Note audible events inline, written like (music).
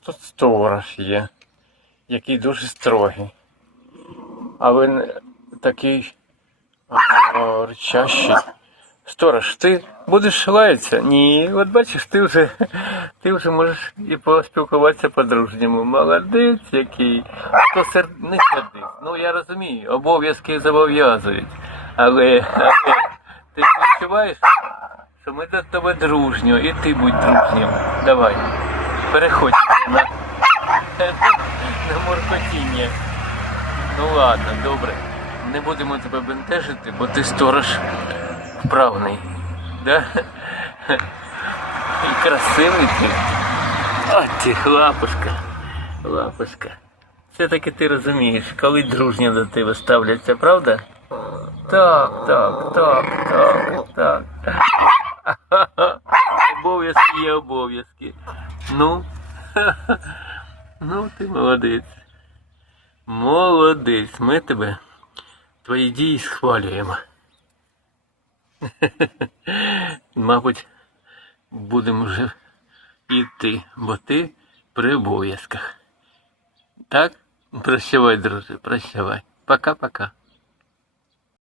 Тут сторож є, який дуже строгий. А він такий ричащий. Сторож, ти будеш лаятися? Ні, от бачиш, ти вже, ти вже можеш і поспілкуватися по-дружньому. Молодець який. Хто сер... не сердить. Ну я розумію, обов'язки зобов'язують. Але, але ти відчуваєш, що ми до тебе дружньо, і ти будь дружнім. Давай, переходь на, на моркотіння. Ну ладно, добре. Не будемо тебе бентежити, бо ти сторож вправний. Да? І красивий ти. О, ти лапушка. Лапушка. Все-таки ти розумієш, коли дружньо до тебе ставляться, правда? Так, так, так, так, так. (laughs) Обов'язки є обов'язки. Ну, (laughs) ну ти молодець. Молодець, ми тебе, твої дії схвалюємо. (laughs) Мабуть, будемо вже йти, бо ти при обов'язках. Так? Прощавай, друже, прощавай. Пока-пока.